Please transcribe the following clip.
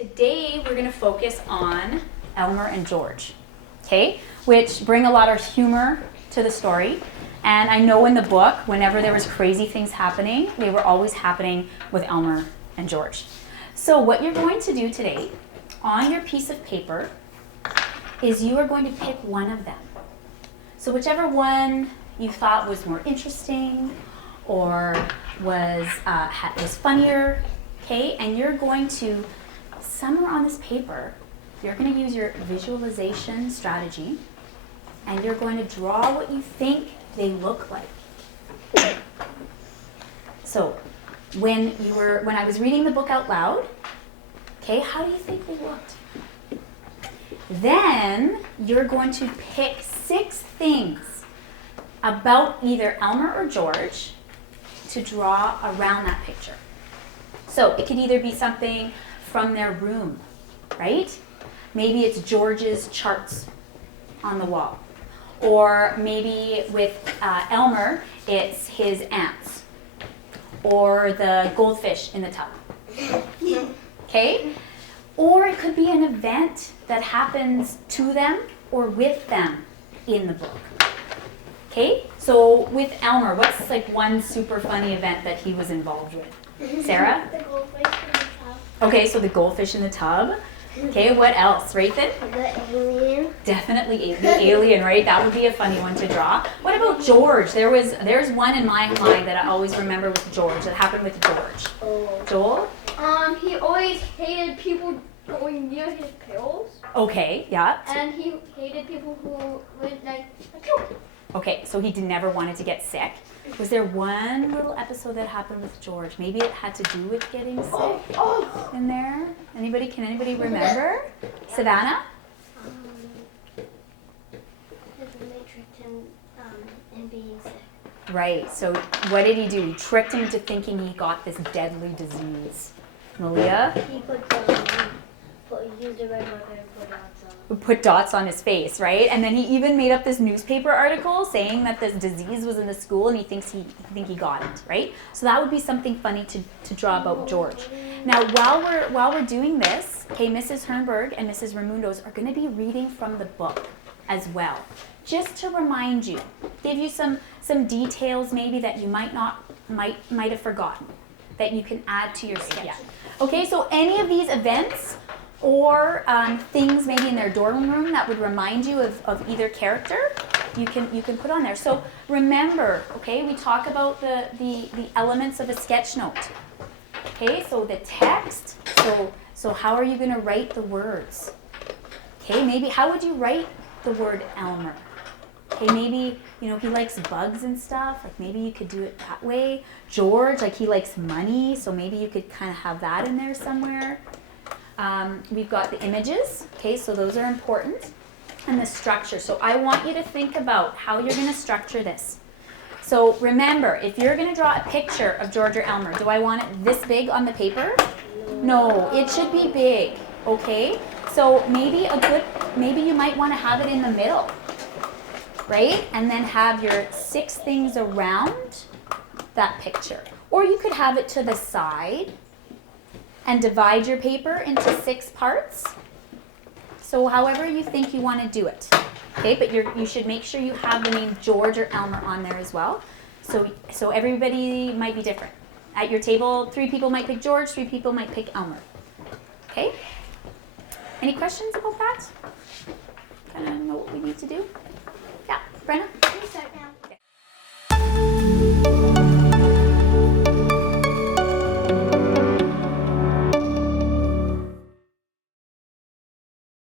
Today we're going to focus on Elmer and George, okay, which bring a lot of humor to the story. And I know in the book, whenever there was crazy things happening, they were always happening with Elmer and George. So what you're going to do today on your piece of paper is you are going to pick one of them. So whichever one you thought was more interesting or was funnier, okay, and you're going to, somewhere on this paper, you're going to use your visualization strategy and you're going to draw what you think they look like. So when I was reading the book out loud, okay, how do you think they looked? Then you're going to pick 6 things about either Elmer or George to draw around that picture. So it could either be something from their room, right? Maybe it's George's charts on the wall. Or maybe with Elmer, it's his ants. Or the goldfish in the tub. Okay? Or it could be an event that happens to them or with them in the book. Okay? So with Elmer, what's like one super funny event that he was involved with? Sarah? The goldfish in the tub. Okay, so the goldfish in the tub. Okay, what else? Rathan? The alien. Definitely the alien, right? That would be a funny one to draw. What about George? There's one in my mind that I always remember with George, that happened with George. Oh. Joel? He always hated people going near his pills, Okay, yeah. and he hated people who would like. Okay, so he never wanted to get sick. Was there one little episode that happened with George? Maybe it had to do with getting sick in there? Can anybody remember? Savannah? His roommate tricked him in being sick. Right, so what did he do? He tricked him into thinking he got this deadly disease. Malia? He used a red marker and put dots on. Put dots on his face, right? And then he even made up this newspaper article saying that this disease was in the school and he thinks he got it, right? So that would be something funny to draw about George. Now, while we're doing this, okay, Mrs. Hernberg and Mrs. Raimundo's are going to be reading from the book as well, just to remind you, give you some details maybe that you might have forgotten that you can add to your sketch. Okay, so any of these events or things maybe in their dorm room that would remind you of either character, you can put on there. So remember, okay, we talk about the elements of a sketch note. Okay, so the text, so how are you going to write the words? Okay, maybe how would you write the word Elmer? Okay, maybe, he likes bugs and stuff, like maybe you could do it that way. George, like he likes money, so maybe you could kind of have that in there somewhere. We've got the images, okay, so those are important, and the structure. So I want you to think about how you're going to structure this. So remember, if you're going to draw a picture of George or Elmer, do I want it this big on the paper? No, it should be big, okay? So maybe you might want to have it in the middle, right? And then have your 6 things around that picture. Or you could have it to the side and divide your paper into 6 parts. So however you think you want to do it. Okay, but you should make sure you have the name George or Elmer on there as well. So everybody might be different. At your table, 3 people might pick George, 3 people might pick Elmer. Okay? Any questions about that? Kind of know what we need to do? Yeah, Brenna? Wait a second.